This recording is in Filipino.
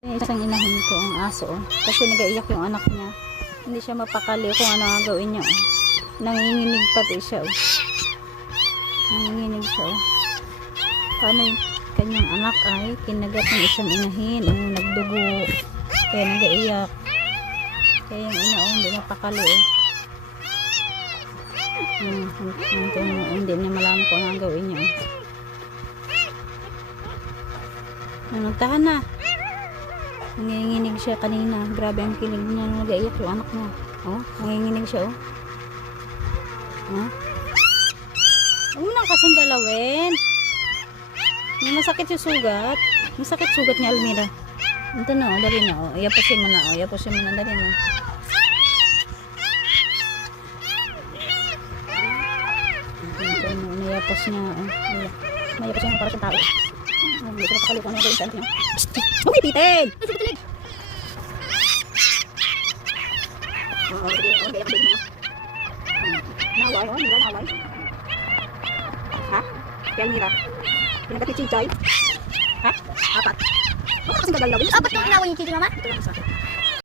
Isang inahin ko ang aso, oh. Kasi nag-iiyak yung anak niya. Hindi siya mapakali kung ano ang gawin niya, oh. Nanginginig pati siya, oh. Nanginginig siya, oh. Paano yung kanyang anak ay kinagat ng isang inahin, oh, nagdugo. Kaya nag-iiyak. Kaya yung ina, oh, hindi mapakali, oh. Hindi niya malaman kung ano ang gawin niya, oh. Nagtahan na. Nanginginig siya kanina. Grabe ang kilig niya. Nag-iiyak yung anak niya. Oh, nanginginig siya, oh. Huh? Huwag mo nang kasing galawin. May masakit yung sugat. Masakit sugat niya, Almira. Ito na, oh. Dali na, oh. Iyapusin mo na, oh. Iyapusin mo na, dali na. Ito na, inayapos niya, oh. Mayapos niya para sa tao. Hindi ko napakali kung ano yung gawin niya. Huwag ipitin! Naway, oh, Mira, naway. Ha? Kaya Mira, pinagat ni Chichay. Ha? Apat. Huwag kasing gagalawin. Apat yung inaway ni Chichi, mama? Ito lang sa akin.